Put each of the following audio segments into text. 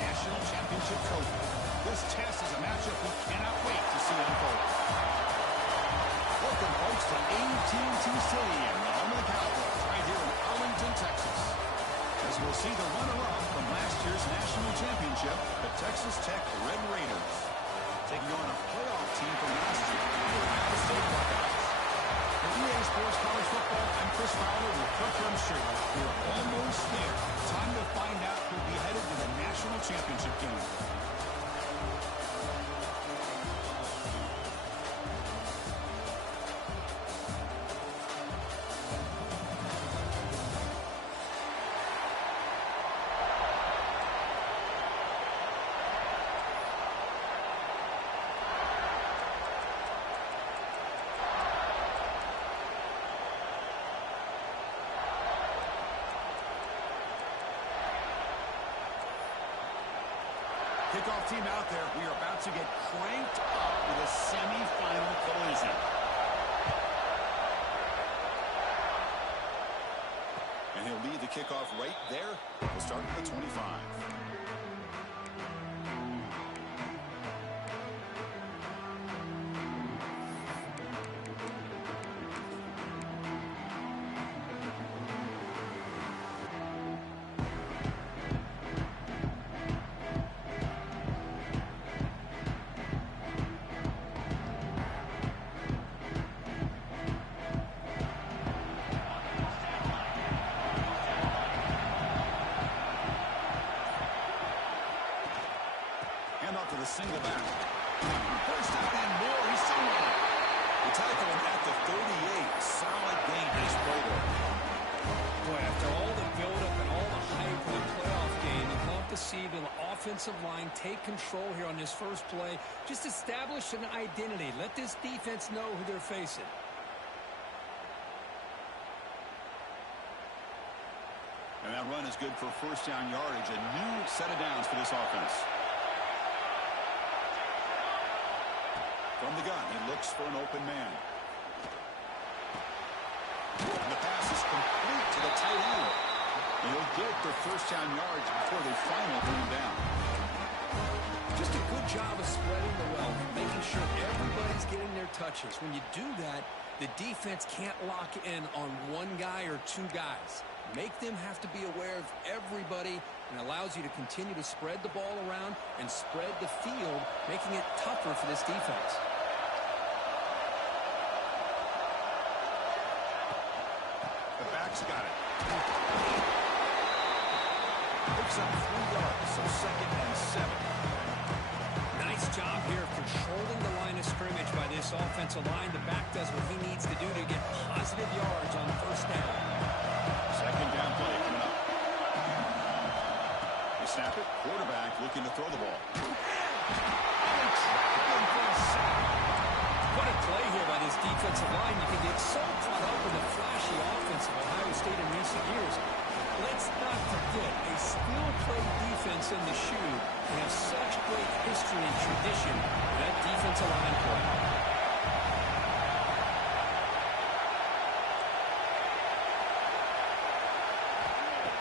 national championship trophy. This test is a matchup we cannot wait to see unfold. Welcome, folks, to AT&T Stadium, the home of the Cowboys, right here in Arlington, Texas. As we'll see the runner-up from last year's national championship, the Texas Tech Red Raiders, taking on a playoff team from last year, the Ohio State Buckeyes. For EA Sports College Football, I'm Chris Fowler with Kirk Herbstreit. We're almost there. Time to find out who'll be headed to the national championship game. Kickoff team out there. We are about to get cranked up with a semifinal collision. And he'll lead the kickoff right there. We'll start at the 25. To the single back. First down and more. He's still on it. The tackle him at the 38. Solid gain. Nice play there. Boy, after all the build-up and all the hype for the playoff game, you love to see the offensive line take control here on this first play. Just establish an identity. Let this defense know who they're facing. And that run is good for first down yardage. A new set of downs for this offense. From the gun, he looks for an open man. And the pass is complete to the tight end. And he'll get it for first down yards before they finally bring him down. Just a good job of spreading the wealth, making sure everybody's getting their touches. When you do that, the defense can't lock in on one guy or two guys. Make them have to be aware of everybody, and allows you to continue to spread the ball around and spread the field, making it tougher for this defense. The back's got it. Picks up 3 yards, so 2nd and 7. Nice job here of controlling the line of scrimmage by this offensive line. The back does what he needs to do to get positive yards on first down. 2nd down play coming up. They snap it. Quarterback looking to throw the ball. What a play here by this defensive line. You can get so caught up in the flashy offense of Ohio State in recent years. Let's not forget, a skill play defense in the shoe and have such great history and tradition in that defensive line play.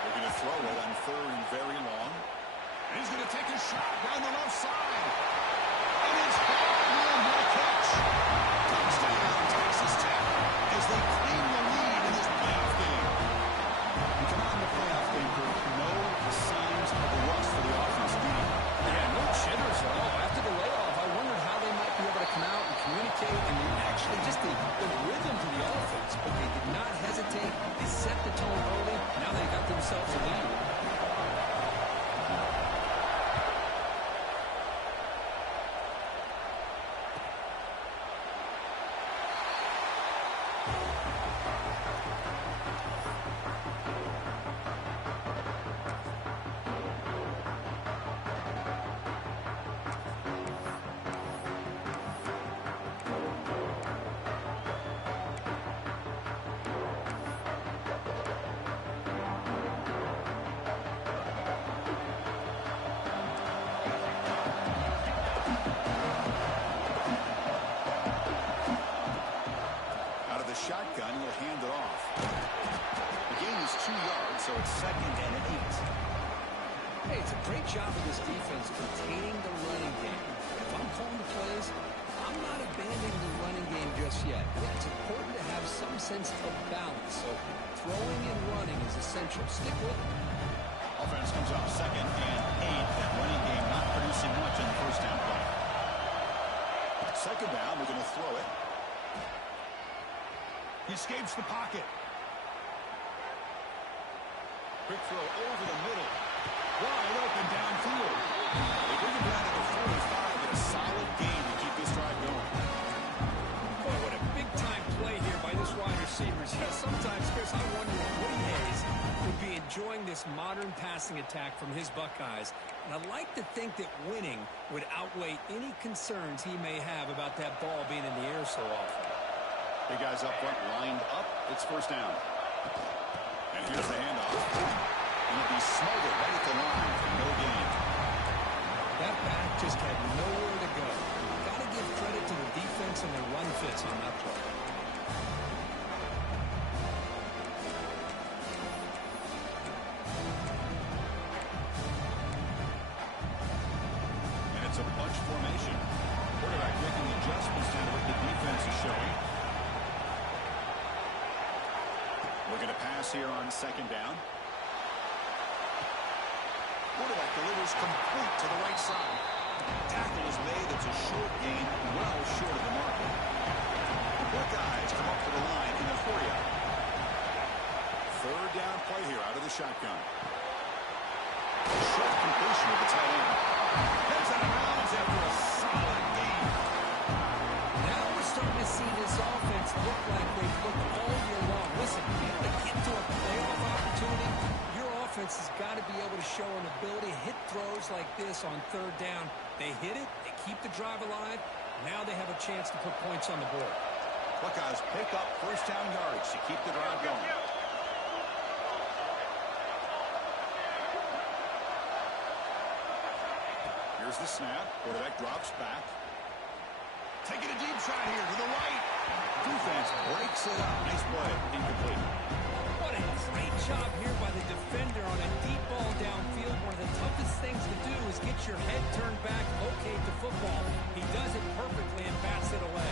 They're going to throw it on 3rd and very long. And he's going to take a shot down the left side. And it's hard for a catch. Touchdown, Texas Tech, as they claim the lead in this playoff game. We come out in the playoff game, no signs of a rust for the offense. Yeah, no jitters at all. After the layoff, I wondered how they might be able to come out and communicate and actually just the rhythm to the offense. But they did not hesitate. They set the tone early. Now they got themselves a lead. defense containing the running game. If I'm calling the plays, I'm not abandoning the running game just yet. I think it's important to have some sense of balance. So throwing and running is essential. Stick with it. Offense comes off 2nd and 8. That running game not producing much in the first down play. 2nd down, we're going to throw it. He escapes the pocket. Quick throw over the middle. Wide open downfield. They bring him down to the 45 and a solid gain to keep this drive going. Boy, what a big-time play here by this wide receiver. Sometimes, Chris, I wonder if Woody Hayes would be enjoying this modern passing attack from his Buckeyes. And I'd like to think that winning would outweigh any concerns he may have about that ball being in the air so often. Big guys up front lined up. It's 1st down. And here's the handoff. And it'll be smothered right at the line for no gain. That back just had nowhere to go. Got to give credit to the defense and their run fits on that play. And it's a bunch formation. Quarterback making adjustments to what the defense is showing. Looking to pass here on 2nd down. Quarterback delivers complete to the right side. Tackle is made. It's a short gain, well short of the marker. The Buckeyes come up to the line in the 40-yard. 3rd down play here out of the shotgun. Short completion of the tight end. Heads out of bounds after a solid gain. Now we're starting to see this offense look like they've looked all year long. Listen, to be able to get to a playoff opportunity, your offense has got to be able to show an ability to hit throws like this on 3rd down. They hit it, they keep the drive alive. Now they have a chance to put points on the board. Buckeyes pick up 1st down yards to keep the drive going. Here's the snap. Quarterback drops back. Taking a deep shot here to the right. Defense breaks it up. Nice play. Incomplete. What a great job here by the defender on a deep ball downfield. One of the toughest things to do is get your head turned back, locate the football. He does it perfectly and bats it away.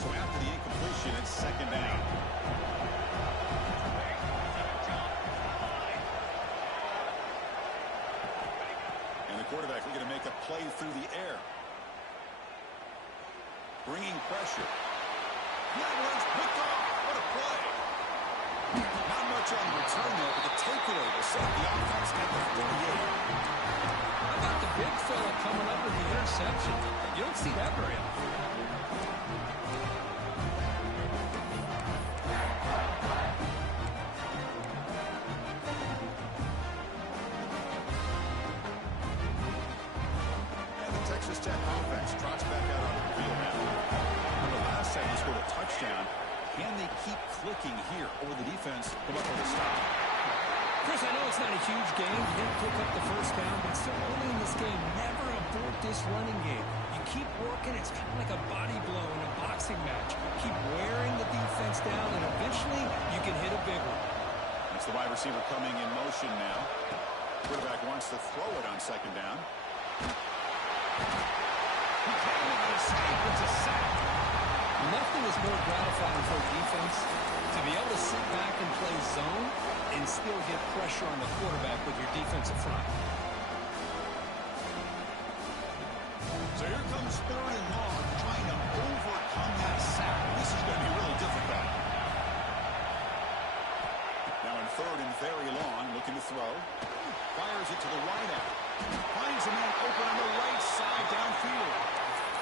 So after the incompletion, it's 2nd down. Quarterback looking to make a play through the air. Bringing pressure. One's picked off. What a play. Not much on the return there, but the takeaway will set the offense at the 48. How about the big fella coming up with the interception? You don't see that very often. Texas Tech offense trots back out on the field now. On the last time they scored a touchdown. Can they keep clicking here, or will the defense come up with a stop? Chris, I know it's not a huge game. You didn't pick up the 1st down, but still early in this game, never abort this running game. You keep working. It's kind of like a body blow in a boxing match. Keep wearing the defense down, and eventually you can hit a big one. That's the wide receiver coming in motion now. Quarterback wants to throw it on 2nd down. He came with an escape. It's a sack. Nothing is more gratifying for a defense to be able to sit back and play zone and still get pressure on the quarterback with your defensive front. So here comes 3rd and long, trying to overcome that sack. This is going to be really difficult. Now in 3rd and very long, looking to throw. Fires it to the right out. Finds a man open on the right side downfield.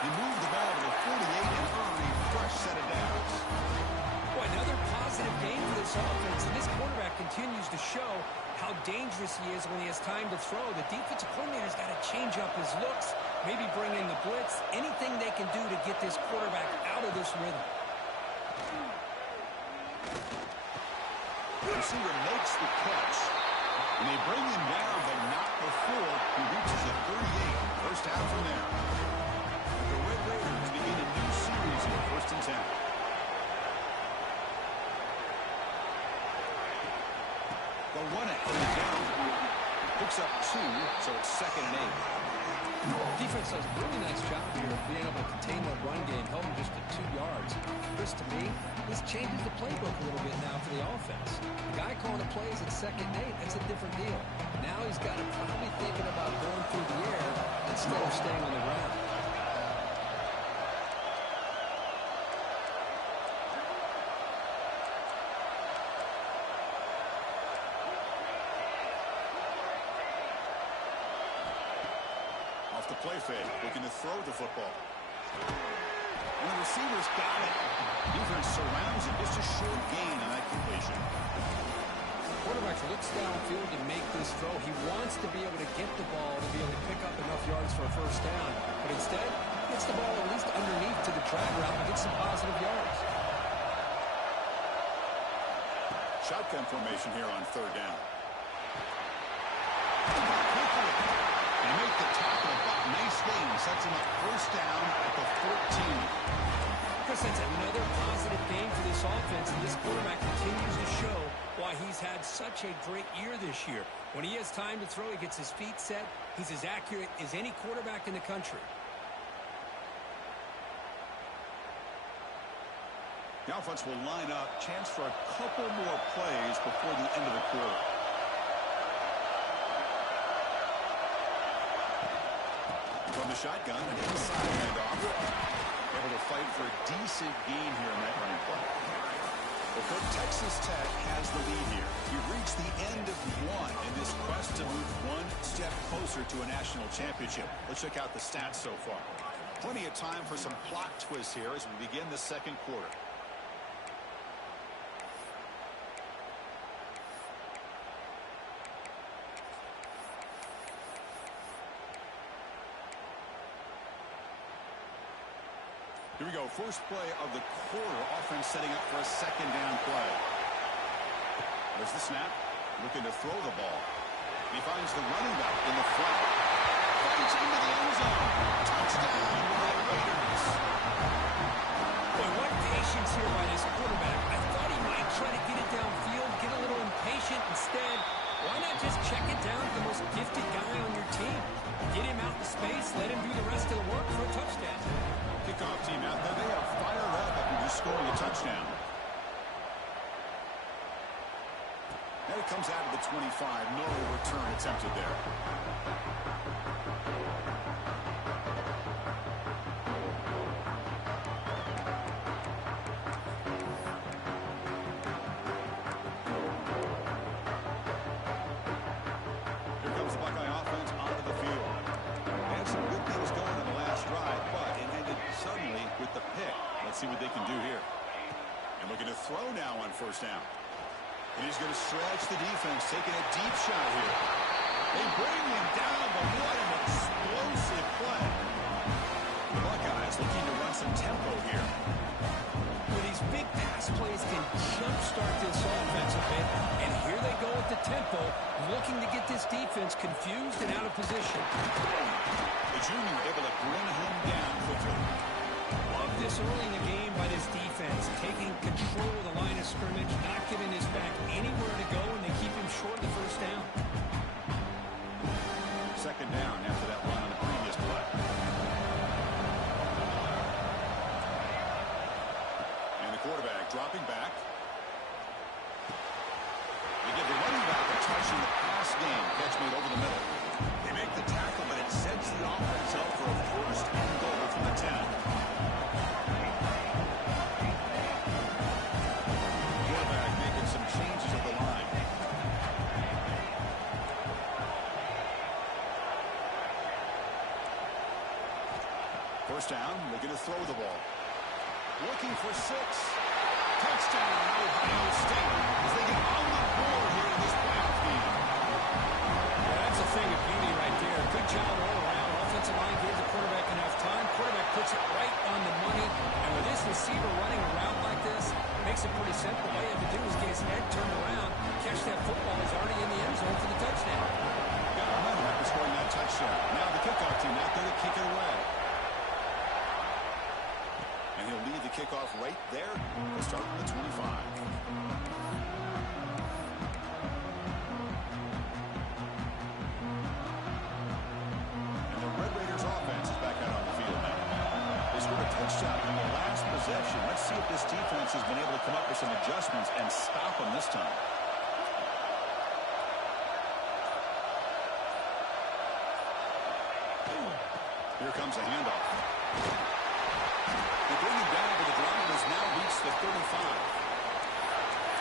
He moved the ball to the 48 and earned a fresh set of downs. Boy, another positive game for this offense, and this quarterback continues to show how dangerous he is when he has time to throw. The defensive coordinator's got to change up his looks, maybe bring in the blitz, anything they can do to get this quarterback out of this rhythm. The receiver makes the catch, and they bring him down, but not before he reaches the 38. First half from there. The Red Raiders begin a new series 2, so it's 2nd and 8. Defense does a really nice job here of being able to contain that run game, held him just at 2 yards. Chris, to me, this changes the playbook a little bit now for the offense. The guy calling the plays at 2nd and 8, that's a different deal. Now he's got to probably thinking about going through the air instead of staying on the ground. Off the play fake, looking to throw the football. And the receiver's got it. Defense surrounds it. Just a short gain on that completion. Quarterback looks downfield to make this throw. He wants to be able to get the ball to be able to pick up enough yards for a first down. But instead, gets the ball at least underneath to the drag route and gets some positive yards. Shotgun formation here on 3rd down. They make the tackle. Nice gain. Sets him up first down at the 14. Chris, that's another positive game for this offense, and this quarterback continues to show why he's had such a great year this year. When he has time to throw, he gets his feet set. He's as accurate as any quarterback in the country. The offense will line up. Chance for a couple more plays before the end of the quarter. From the shotgun, an inside handoff. Able to fight for a decent gain here in that running play. Well, Texas Tech has the lead here. We've reached the end of one in this quest to move one step closer to a national championship. Let's check out the stats so far. Plenty of time for some plot twists here as we begin the 2nd quarter. Here we go. First play of the quarter. Offense setting up for a 2nd down play. There's the snap. Looking to throw the ball. He finds the running back in the flat. Fights into the end zone. Touchdown, Red Raiders. Boy, what patience here by this quarterback. I thought he might try to get it downfield, get a little impatient. Instead, why not just check it down to the most gifted guy on your team? Get him out in space, let him do the rest of the work for a touchdown. Kickoff team out there. They are fired up after just scoring a touchdown. And it comes out of the 25. No return attempted there. Here comes the Buckeye offense onto the field. They had some good things going on the last drive, but it ended suddenly with the pick. Let's see what they can do here. And looking to throw now on first down. And he's going to stretch the defense, taking a deep shot here. They bring him down, but what an explosive play. The Buckeyes looking to run some tempo here. Well, these big pass plays can jumpstart this offense a bit, and here they go with the tempo, looking to get this defense confused and out of position. The junior able to bring him down quickly. Love this early in the game by this defense, taking control of the line of scrimmage, not giving this back anywhere to go, and they keep him short of the first down. 2nd down after that run on the previous play. And the quarterback dropping back. They give the running back a touch in the pass game. Catch made over the middle. They make the tackle, but it sets the offense up for a first and goal from the 10. Quarterback making some changes at the line. First down, looking to throw the ball. Looking for 6. Touchdown, Ohio State, as they get on the board here in this playoff game. Yeah, that's a thing of beauty right there. Good job all around. Offensive line gave the quarterback enough time. Quarterback puts it right on the money. And with this receiver running around like this, makes it pretty simple. All you have to do is get his head turned around, catch that football. He's already in the end zone for the touchdown. Got momentum after scoring that touchdown. Now the kickoff team out there to kick it away. And he'll lead the kickoff right there. We'll start from the 25. if this defense has been able to come up with some adjustments and stop them this time. Here comes a handoff. They bring him down, but the drive has now reached the 35.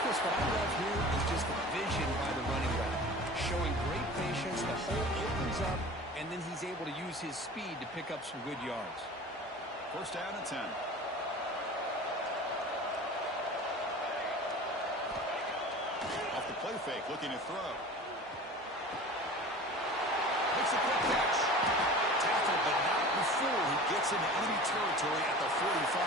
Chris, what I love here is just the vision by the running back. Showing great patience, the hole opens up, and then he's able to use his speed to pick up some good yards. First down and 10. Off the play fake, looking to throw. Makes a quick catch. Tackle, but not before he gets into enemy territory at the 45.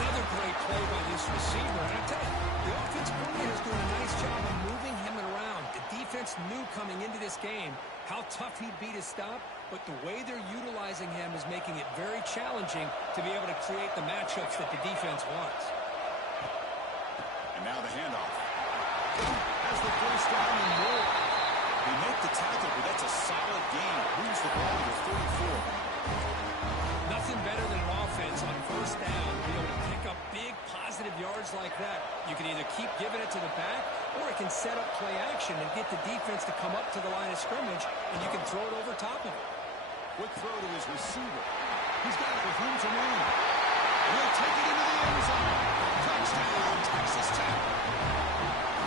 Another great play by this receiver. And I tell you, the offensive coordinator is doing a nice job of moving him around. The defense knew coming into this game how tough he'd be to stop, but the way they're utilizing him is making it very challenging to be able to create the matchups that the defense wants. And now the handoff. Has the first down and more. They make the tackle, but that's a solid gain. Moves the ball to 34. Nothing better than an offense on first down to be able to pick up big positive yards like that. You can either keep giving it to the back, or it can set up play action and get the defense to come up to the line of scrimmage, and you can throw it over top of it. Quick throw to his receiver. He's got it with room to run. He'll take it into the end zone. Touchdown, Texas Tech.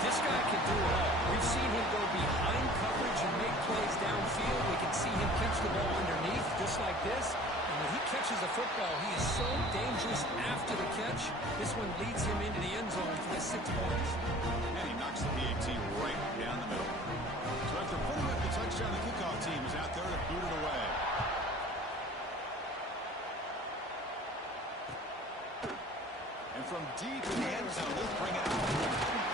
This guy can do it all. We've seen him go behind coverage and make plays downfield. We can see him catch the ball underneath, just like this. And when he catches a football, he is so dangerous after the catch. This one leads him into the end zone for the 6 points. And he knocks the PAT right down the middle. So after putting up the touchdown, the kickoff team is out there to boot it away. And from deep in the end zone, they'll bring it out.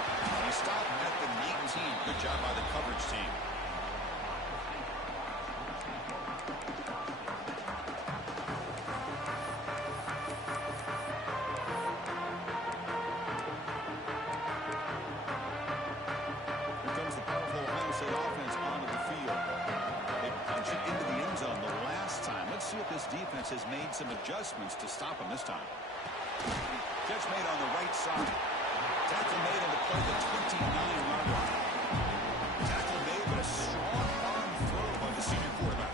He stopped at the 19. Good job by the coverage team. Here comes the powerful Ohio State offense onto the field. They punch it into the end zone the last time. Let's see if this defense has made some adjustments to stop them this time. Catch made on the right side. Tackle made on the play, the 29-yard line. Tackle made, but a strong arm throw by the senior quarterback.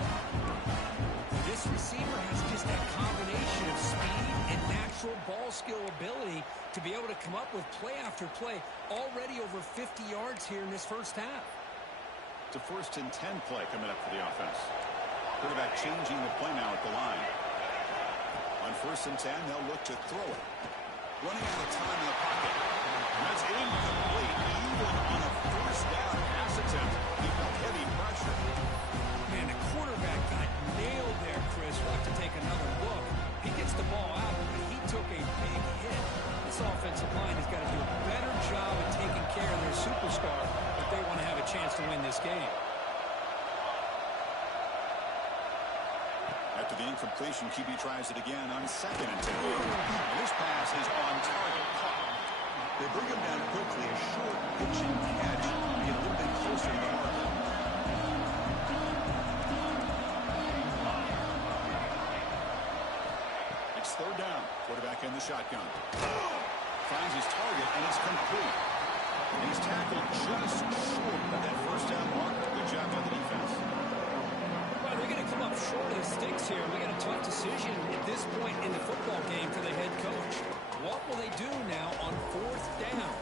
This receiver has just that combination of speed and natural ball skill ability to be able to come up with play after play. Already over 50 yards here in this first half. It's a 1st and 10 play coming up for the offense. Quarterback changing the play now at the line. On 1st and 10, they'll look to throw it. Running out of time in the pocket. That's incomplete. Even on a 1st down pass attempt, he felt heavy pressure. Man, the quarterback got nailed there, Chris. We'll have to take another look. He gets the ball out, but he took a big hit. This offensive line has got to do a better job of taking care of their superstar if they want to have a chance to win this game. After the incompletion, QB tries it again on 2nd and 10. And this pass is on target. They bring him down quickly. A short pitching catch to get a little bit closer to the marker. It's 3rd down. Quarterback in the shotgun. Finds his target, and it's complete. And he's tackled just short of that 1st down marker. Good job by the defense. Well, they're going to come up short of the sticks here. We got a tough decision at this point in the football game for the head coach. What will they do now on 4th down?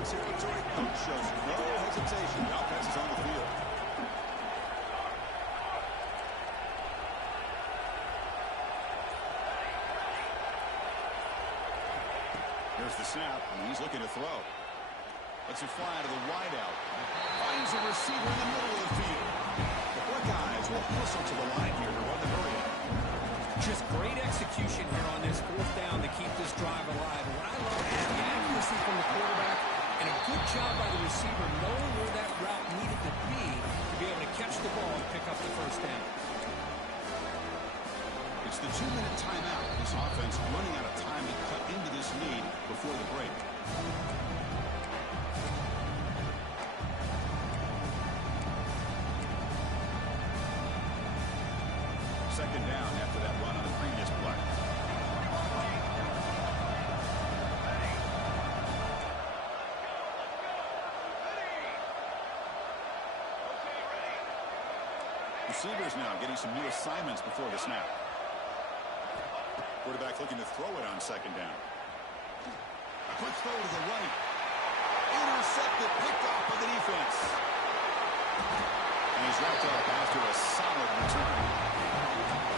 Territory. Coach shows no hesitation. The offense is on the field. Here's the snap, and he's looking to throw. Lets it fly to the wideout. Finds a receiver in the middle of the field. The Buckeyes will hustle to the line here to run the hurry up. Just great execution here on this 4th down to keep this drive alive. And what I love is the accuracy from the quarterback and a good job by the receiver knowing where that route needed to be able to catch the ball and pick up the 1st down. The It's the 2-minute timeout. This offense running out of time to cut into this lead before the break. Second down after that run on the previous play. Receivers now getting some new assignments before the snap. Quarterback looking to throw it on second down. A quick throw to the right. Intercepted, picked off by the defense. And he's wrapped up after a solid return.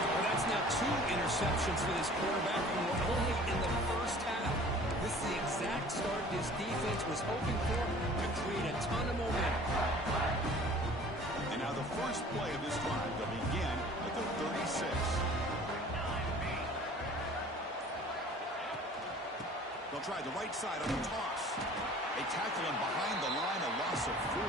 Well, that's now 2 interceptions for this quarterback, and we're only in the first half. This is the exact start this defense was hoping for to create a ton of momentum. And now the first play of this drive will begin at the 36. They'll try the right side on the toss. They tackle him behind the line, a loss of 4.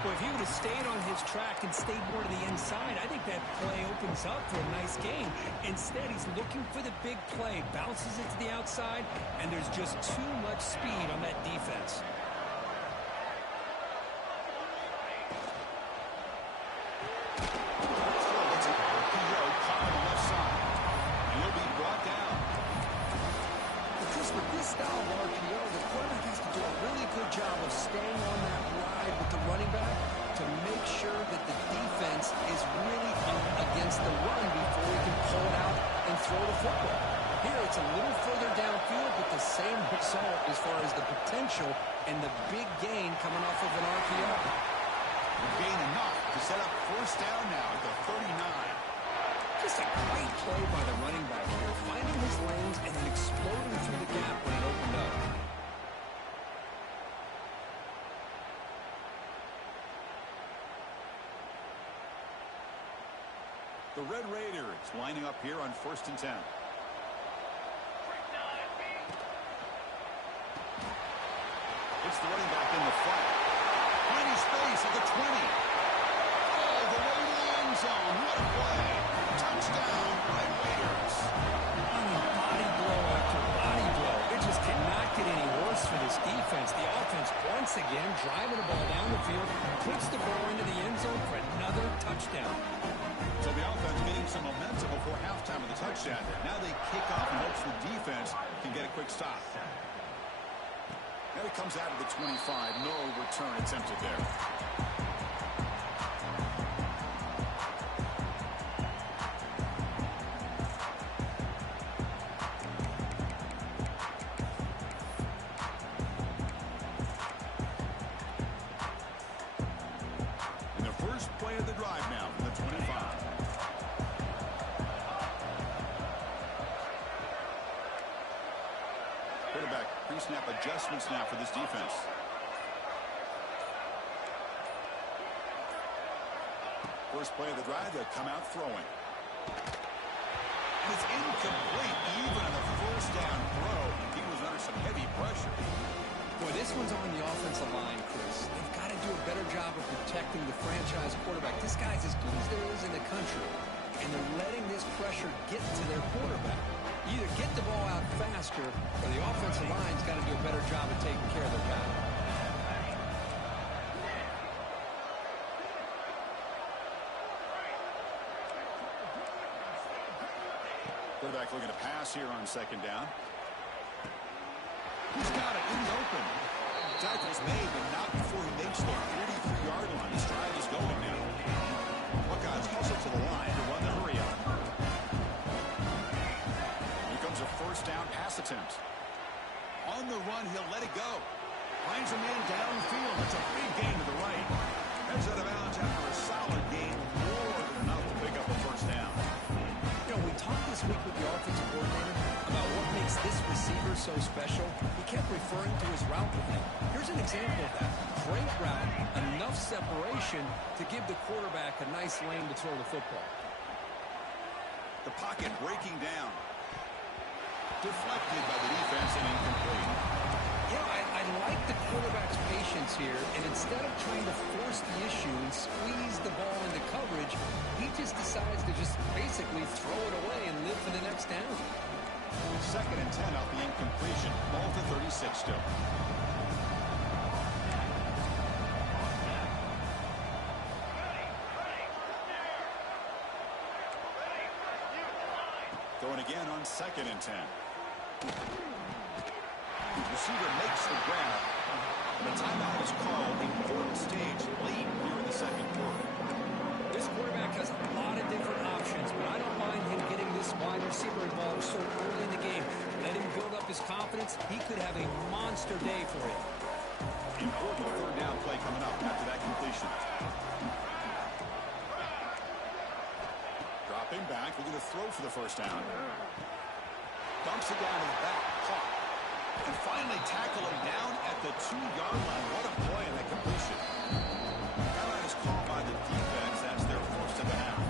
Well, if he would have stayed on his track and stayed more to the inside, I think that play opens up for a nice game. Instead, he's looking for the big play, bounces it to the outside, and there's just too much speed on that defense. This style of RPO, the quarterback has to do a really good job of staying on that ride with the running back to make sure that the defense is really against the run before he can pull it out and throw the football. Here it's a little further downfield, but the same result as far as the potential and the big gain coming off of an RPO. Gain enough to set up first down now at the 39. Just a great play by the running back here, finding his lanes and then exploding through the gap when it opened up. The Red Raiders lining up here on 1st and 10. It's the running back in the flat. Plenty space at the 20. Oh, the way to the end zone. What a play. Touchdown, Red Raiders. I mean, body blow after body blow. It just cannot get any worse for this defense. The offense, once again, driving the ball down the field, puts the ball into the end zone for another touchdown. So the offense getting some momentum before halftime of the touchdown. Now they kick off and hopes the defense can get a quick stop. Now he comes out of the 25. No return attempted there. And the first play of the drive now from the 25. Quarterback pre-snap adjustments now for this defense. First play of the drive, they'll come out throwing. And it's incomplete even on the first down throw. He was under some heavy pressure. Boy, this one's on the offensive line, Chris. They've got to do a better job of protecting the franchise quarterback. This guy's as good as there is in the country, and they're letting this pressure get to their quarterback. Either get the ball out faster, or the offensive line's got to do a better job of taking care of their guy. Quarterback looking to pass here on second down. He's got it in the open. Tackle's made, but not before he makes the 33-yard line. This drive is going now. Buckeyes hustle to the line to run the hurry up. Here comes a first down pass attempt. On the run, he'll let it go. Finds a man downfield. That's a big gain to the right. Heads out of bounds after a solid gain. More than enough to pick up a first down. You know, we talked this week with the offensive coordinator about what makes this receiver so special. He kept referring to his route running. Here's an example of that. Great route, enough separation to give the quarterback a nice lane to throw the football. The pocket breaking down. Deflected by the defense and incomplete. You know, I I like the quarterback's patience here, and instead of trying to force the issue and squeeze the ball into coverage, he just decides to just basically throw it away and live for the next down. 2nd and 10 off the incompletion. Ball to 36 still. Throwing again on 2nd and 10. The receiver makes the grab. The timeout is called. Important stage late here in the 2nd quarter. This quarterback has a lot of different options, but I don't mind him getting this wide receiver involved so early in the game. Let him build up his confidence. He could have a monster day for him. Important 3rd down play coming up after that completion. Dropping back, we're going to throw for the 1st down. Dumps it down to the back, caught. And finally tackle him down at the 2-yard line. What a play in that completion. Timeout is called by the defense. That's their 1st of the half.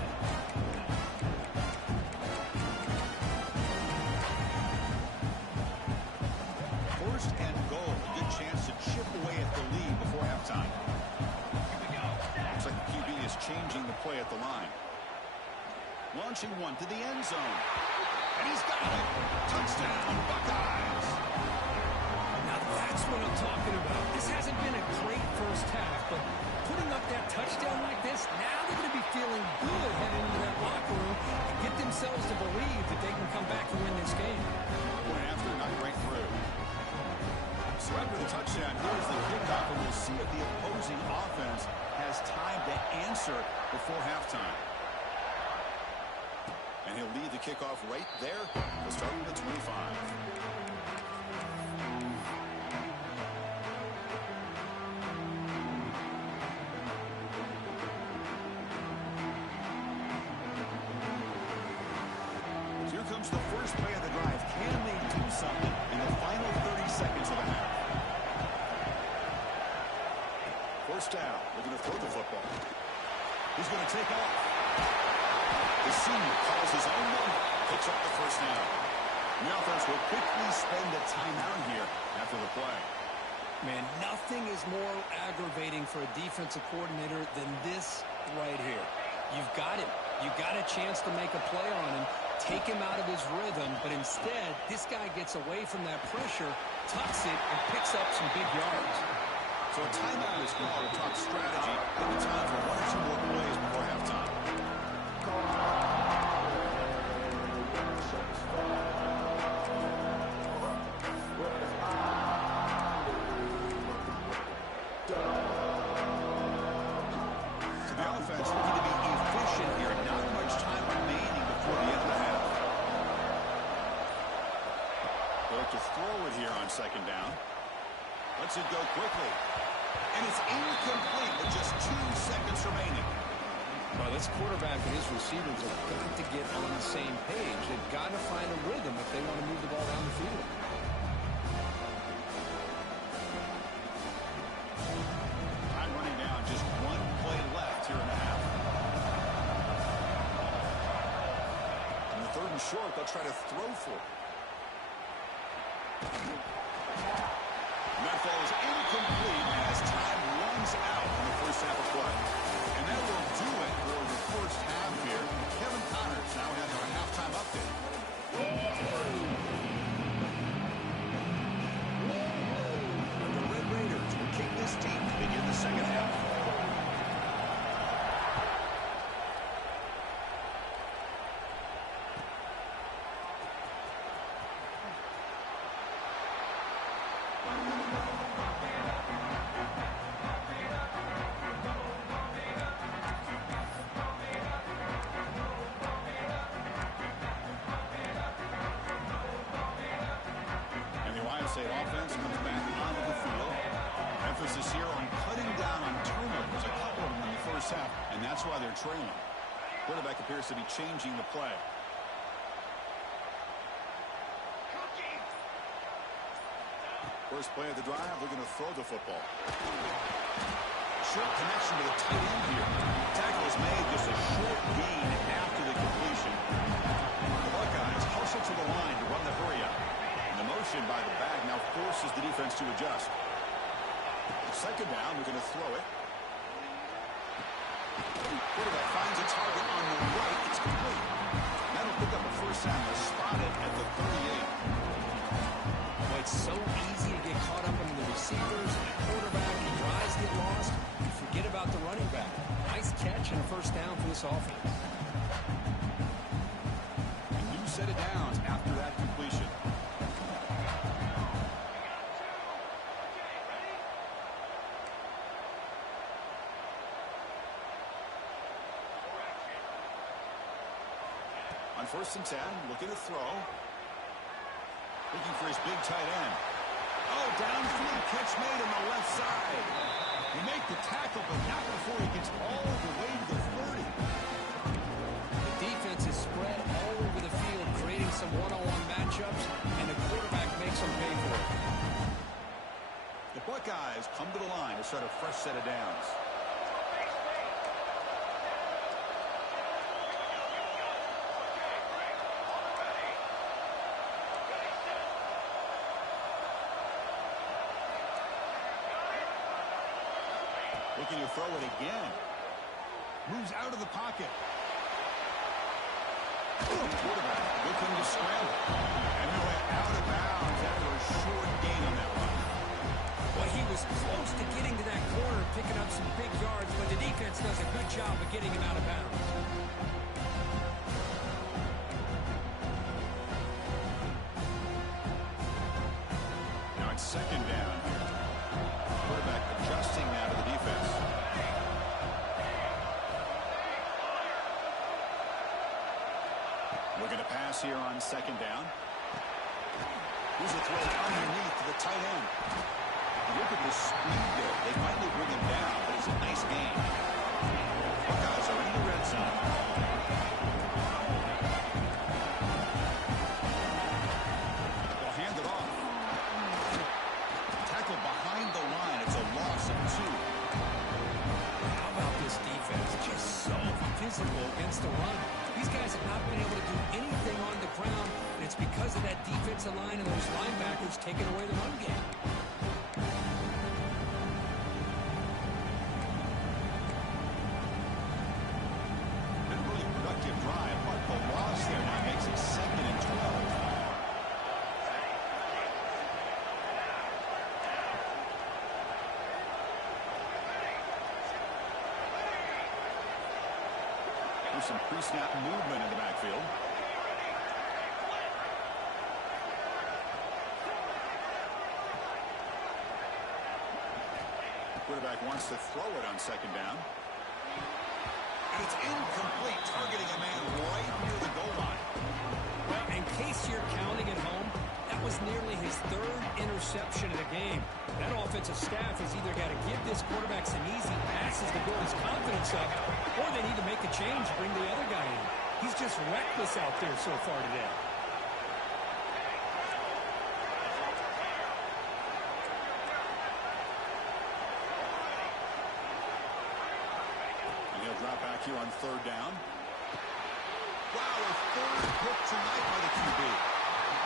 First and goal. A good chance to chip away at the lead before halftime. Looks like the QB is changing the play at the line. Launching one to the end zone. And he's got it. Touchdown, Buckeyes. Now that's what I'm talking about. This hasn't been a great first half, but putting up that touchdown like this, now they're going to be feeling good heading into that locker room and get themselves to believe that they can come back and win this game. Point after, not right through. So after the touchdown, here's the kickoff, and we'll see if the opposing offense has time to answer before halftime. And he'll lead the kickoff right there. We'll start with the 25. Here comes the first play of the drive. Can they do something in the final 30 seconds of the half? 1st down. Looking to throw the football. He's going to take off. The senior calls his own number, picks up the 1st down. The offense will quickly spend a timeout here after the play. Man, nothing is more aggravating for a defensive coordinator than this right here. You've got him. You got a chance to make a play on him, take him out of his rhythm, but instead, this guy gets away from that pressure, tucks it, and picks up some big yards. So a timeout is called to talk strategy. Maybe time for 1 or 2 more plays before halftime. Offense looking to be efficient here. Not much time remaining before the end of the half. They'll look to throw it here on 2nd down. Lets it go quickly. And it's incomplete with just 2 seconds remaining. Well, this quarterback and his receivers have got to get on the same page. They've got to find a rhythm if they want to move the ball down the field. Time running down. Just 1 play left here in the half. On the 3rd and short, they'll try to throw for it. And that ball is incomplete as time runs out in the 1st half of play. And that will do it for the 1st half here. Kevin Connors now has our halftime update. And the Red Raiders will kick this team to begin the 2nd half. State offense comes back onto the field. Emphasis here on cutting down on turnovers, a couple of them in the 1st half, and that's why they're trailing. Quarterback appears to be changing the play. First play of the drive, they're going to throw the football. Short connection to the tight end here. Tackle is made, just a short gain after the completion. The Buckeyes hustle to the line to run the hurry up. The motion by the back now forces the defense to adjust. Second down, we're going to throw it. Quarterback finds a target on the right. It's complete. That'll pick up a first down. They're spotted at the 38. Well, it's so easy to get caught up in the receivers and the quarterback, and your eyes get lost. You forget about the running back. Nice catch and a first down for this offense. A new set of downs after that completion. On 1st and 10, looking to throw. Looking for his big tight end. Oh, downfield catch made on the left side. He make the tackle, but not before he gets all the way to the 30. The defense is spread all over the field, creating some one-on-one matchups, and the quarterback makes them pay for it. The Buckeyes come to the line to start a fresh set of downs. Looking to throw it again. Moves out of the pocket. Quarterback looking to scramble. And they went out of bounds after a short gain on that run. Well, he was close to getting to that corner, picking up some big yards, but the defense does a good job of getting him out of bounds. Now it's second down here. Quarterback adjusting now to the defense. We're going to pass here on second down. Here's a throw underneath to the tight end. Look at the speed there. They finally bring him down, but it's a nice gain. Buckeyes are in the red zone. They'll hand it off. Tackle behind the line. It's a loss of 2. How about this defense? Just so physical against the run. These guys have not been able to do anything on the ground, and it's because of that defensive line and those linebackers taking away the run game. Been a really productive drive, but the loss there now makes it 2nd and 12. There's some pre-snap movement in the backfield. The quarterback wants to throw it on second down. And it's incomplete, targeting a man right near the goal line. Well, in case you're counting at home, that was nearly his 3rd interception of the game. That offensive staff has either got to give this quarterback some easy passes to build his confidence up, or they need to make a change, bring the other guy in. He's just reckless out there so far today. And he'll drop back here on 3rd down. Wow, a 3rd hit tonight by the QB.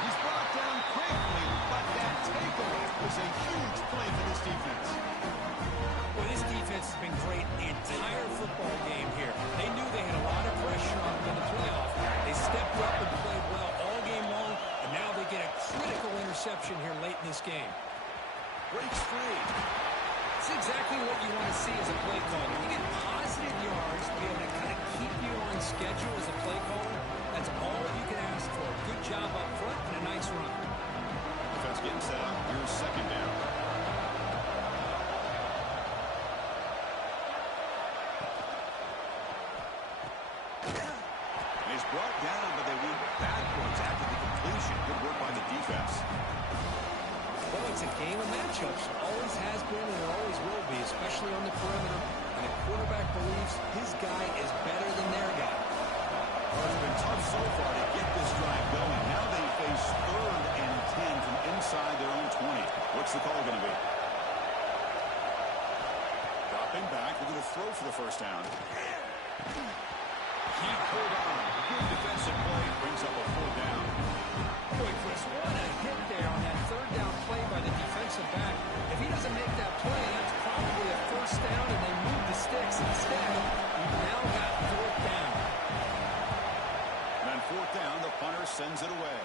He's brought down quickly, but that takeaway was a huge play for this defense. Well, this defense has been great the entire football game here. They knew they had a lot of pressure on them in the playoff. They stepped up and played well all game long, and now they get a critical interception here late in this game. Breaks free. It's exactly what you want to see as a play caller. You get positive yards to be able to kind of keep you on schedule as a play caller. That's all you can ask for. Good job up front and a nice run. Defense getting set up. Here's second down. He's brought down, but they went backwards after the completion. Good work by the defense. Well, it's a game of matchups. Always has been and it always will be, especially on the perimeter. And the quarterback believes his guy is better than their guy. Well, it's been tough so far to get this drive going. Now they face 3rd and 10 from inside their own 20. What's the call going to be? Dropping back. We're going to throw for the first down. He pulled on. Good defensive play. Brings up a 4th down. Boy, Chris, what a hit there on that 3rd down play by the defensive back. receiver sends it away.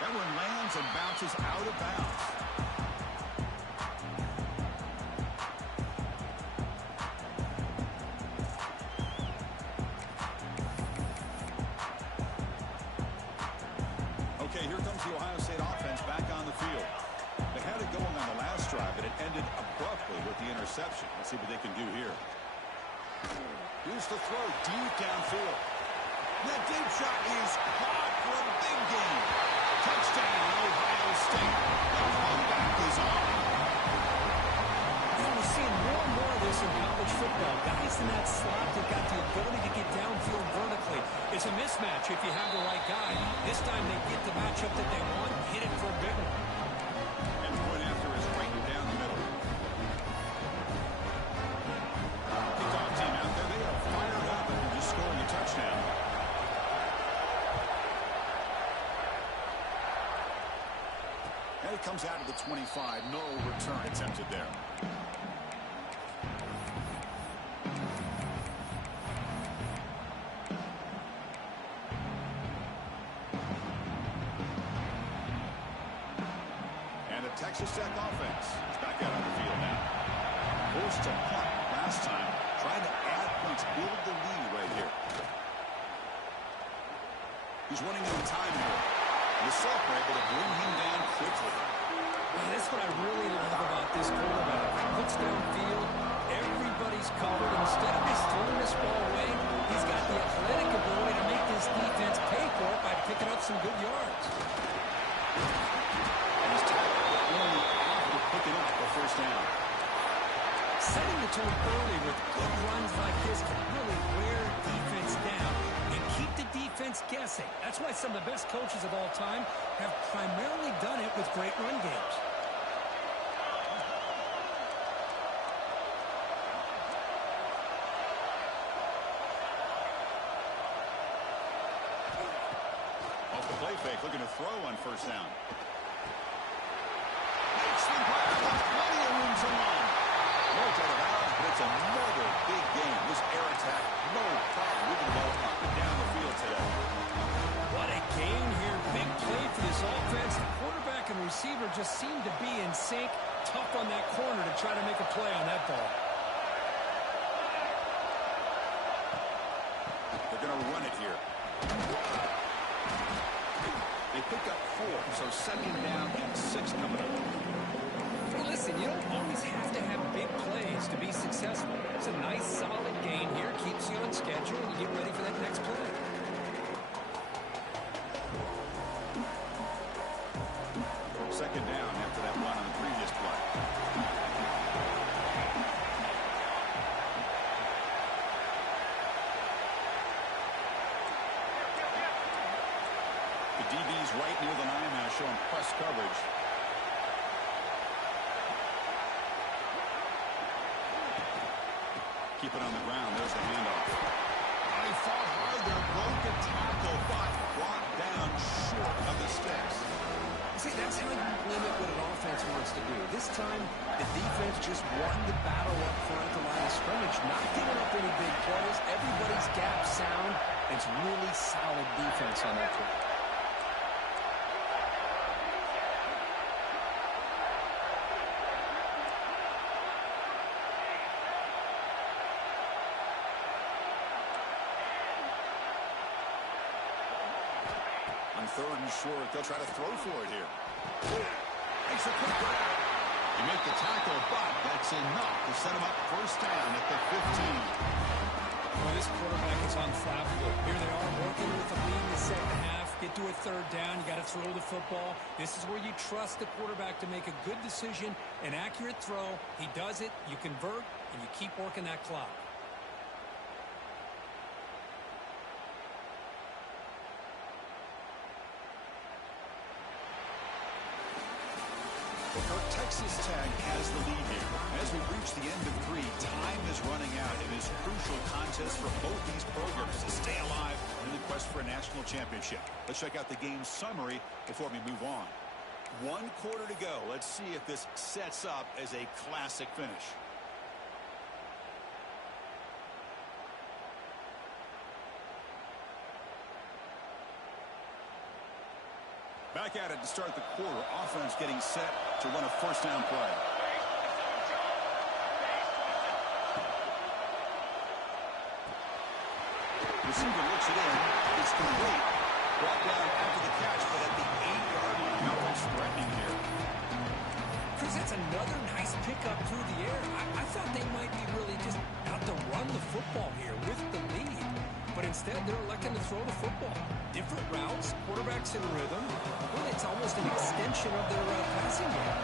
That one lands and bounces out of bounds. Okay, here comes the Ohio State offense back on the field. They had it going on the last drive, but it ended abruptly with the interception. Let's see what they can do here. Here's the throw deep downfield. That deep shot is caught for a big gain. Touchdown, Ohio State. The comeback is on. Yeah, we're seeing more and more of this in college football. Guys in that slot that got the ability to get downfield vertically. It's a mismatch if you have the right guy. This time they get the matchup that they want, hit it for a big one. And the point after is right down the middle. Kickoff team out there. They are fired up and just scoring a touchdown. And it comes out of the 25. No return attempted there. Texas Tech offense is back out on the field now. Forced to punt last time. Trying to add points, build the lead right here. He's running out of time here. The Silk are able to bring him down quickly. Man, that's what I really love about this quarterback. Looks downfield, everybody's covered. Instead of just throwing this ball away, he's got the athletic ability to make this defense pay for it by picking up some good yards. Picking up the first down. Setting the tone early with good runs like this can really wear defense down and keep the defense guessing. That's why some of the best coaches of all time have primarily done it with great run games. Off the play fake, looking to throw on first down. Plenty of room to run. Knows out of bounds, but it's another big game. This air attack, no problem moving the ball up and down the field today. What a game here. Big play for this offense. The quarterback and receiver just seem to be in sync. Tough on that corner to try to make a play on that ball. They're going to run it here. They pick up 4, so second down and 6 coming up. Hey, listen, you don't always have to have big plays to be successful. It's a nice, solid gain here. Keeps you on schedule, and you get ready for that next play. Second down after that run on the previous play. The DB's right near the line now, showing press coverage. Keep it on the ground. There's the handoff. He fought hard there, broke a tackle, but brought down short of the sticks. See, that's how you limit what an offense wants to do. This time, the defense just won the battle up front at the line of scrimmage, not giving up any big plays. Everybody's gap sound. It's really solid defense on that play. Third and short. They'll try to throw for it here. Makes a quick grab. You make the tackle, but that's enough to set him up first down at the 15. Well, this quarterback is unflappable. Here they are working with the lead in the second half. Get to a third down. You got to throw the football. This is where you trust the quarterback to make a good decision, an accurate throw. He does it. You convert, and you keep working that clock. Texas Tech has the lead here. As we reach the end of 3, time is running out in this crucial contest for both these programs to stay alive in the quest for a national championship. Let's check out the game summary before we move on. 1 quarter to go. Let's see if this sets up as a classic finish. Back at it to start the quarter. Offense getting set to run a first down play. Receiver looks it in. It's complete. Brought down after the catch, but at the 8-yard line. Offense threatening here. Chris, that's another nice pickup through the air. I thought they might be really just out to run the football here with the lead. But instead, they're electing to throw the football. Different routes, quarterbacks in rhythm. Well, it's almost an extension of their passing game.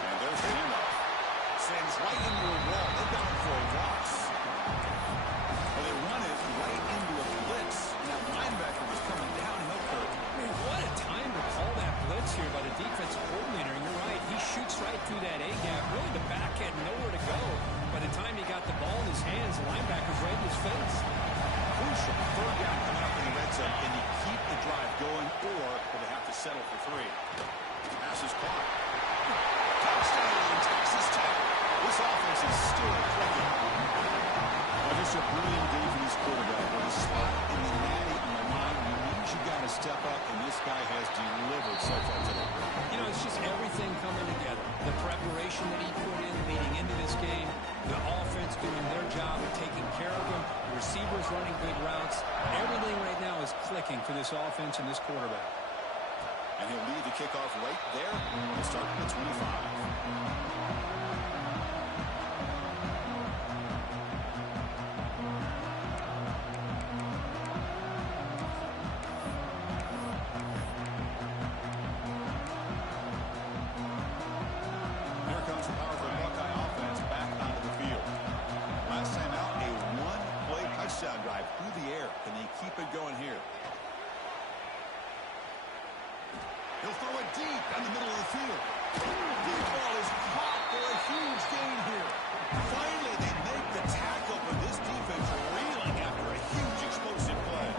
And there's the handoff. Sends right into a wall. They've got him for a loss. Well, they run it right into a blitz. And that linebacker was coming downhill curve. I mean, what a time to call that blitz here by the defensive coordinator. And you're right, he shoots right through that A-gap. Really, the back had nowhere to go. By the time he got the ball in his hands, the linebacker's right in his face. Crucial. Third down coming up in the red zone. Can he keep the drive going, or will they have to settle for 3? Pass is caught. Touchdown, Texas Tech. This offense is still clicking. Well, just a brilliant game for this quarterback. With a spot in the natty on the line, means you got to step up, and this guy has delivered so far today. You know, it's just everything coming together. The preparation that he put in leading into this game, the offense doing their job of taking care of him, the receivers running good routes. Everything right now is clicking for this offense and this quarterback. And he'll lead the kickoff right there. We'll start at the 25. Drive through the air. Can they keep it going here? He'll throw it deep in the middle of the field. Deep ball is caught for a huge gain here. Finally, they make the tackle, but this defense reeling after a huge explosive play.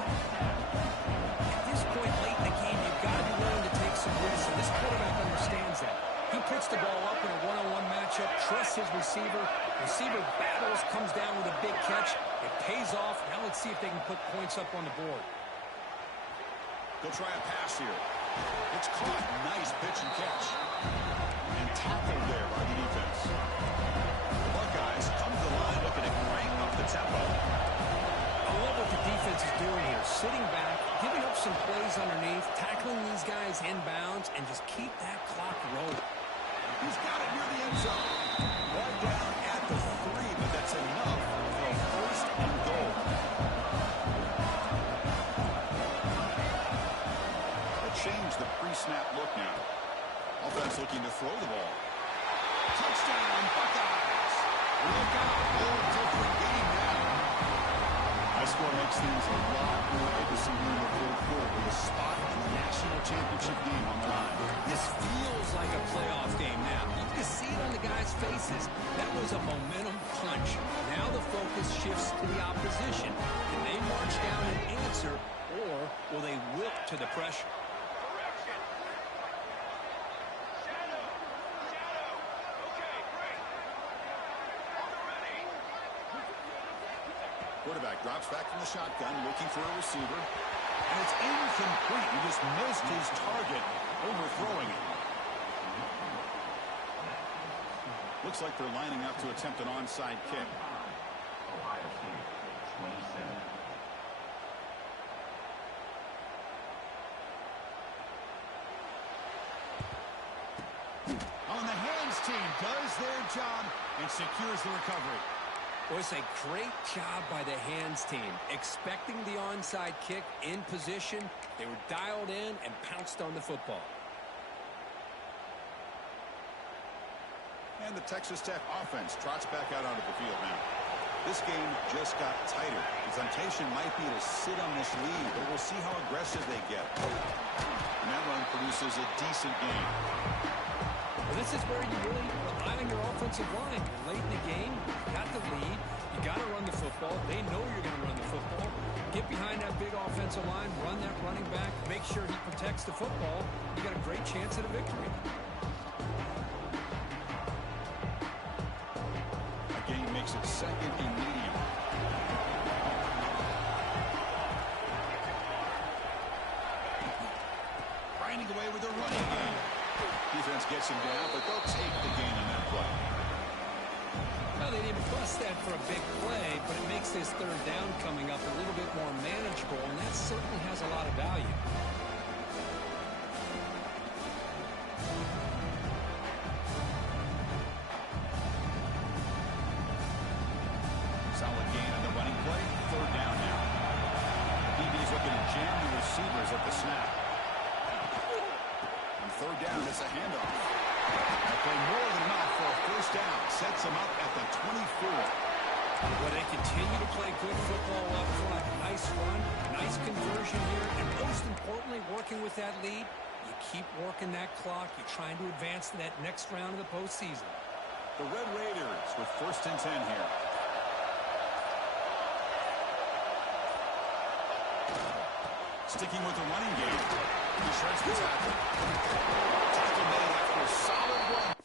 At this point late in the game, you've got to be willing to take some risks, and this quarterback understands that. He puts the ball up in a one-on-one matchup, trusts his receiver. Receiver battles, comes down with a big catch. It pays off. Now let's see if they can put points up on the board. They'll try a pass here. It's caught. Nice pitch and catch. And tackled there by the defense. The Buckeyes come to the line looking to crank up the tempo. I love what the defense is doing here. Sitting back, giving up some plays underneath, tackling these guys inbounds, and just keep that clock rolling. He's got it near the end zone. Brought down at the 3, but that's enough for a first and goal. They'll change the pre-snap look now. Offense looking to throw the ball. Touchdown, Buckeyes. Look out. Whole different game now. High score makes things a lot more interesting here in the fourth quarter with a spot in the national championship game on the line. This feels like a playoff game now. You can see it on the guys' faces. That was a momentum punch. Now the focus shifts to the opposition. Can they march down and answer, or will they wilt to the pressure? Quarterback drops back from the shotgun, looking for a receiver. And it's incomplete. He just missed his target, overthrowing it. Looks like they're lining up to attempt an onside kick. On the hands team does their job and secures the recovery. Well, it's a great job by the hands team. Expecting the onside kick in position, they were dialed in and pounced on the football. And the Texas Tech offense trots back out onto the field now. This game just got tighter. The temptation might be to sit on this lead, but we'll see how aggressive they get. And that run produces a decent game. Well, this is where you really rely on your offensive line. You're late in the game, you got the lead, you got to run the football. They know you're going to run the football. Get behind that big offensive line, run that running back, make sure he protects the football. You got a great chance at a victory. A game makes it second and medium. defense gets him down, but they'll take the gain on that play. Well, they didn't bust that for a big play, but it makes this third down coming up a little bit more manageable, and that certainly has a lot of value. Solid gain on the running play. Third down now. DB's looking to jam the receivers at the snap. On third down, it's a handoff. They play more than enough for a first down. Sets them up at the 24. Well, they continue to play good football up front. Nice run, nice conversion here, and most importantly, working with that lead, you keep working that clock. You're trying to advance to that next round of the postseason. The Red Raiders with first and 10 here. Sticking with the running game. He shreds the tackle. Tackle made after a solid run.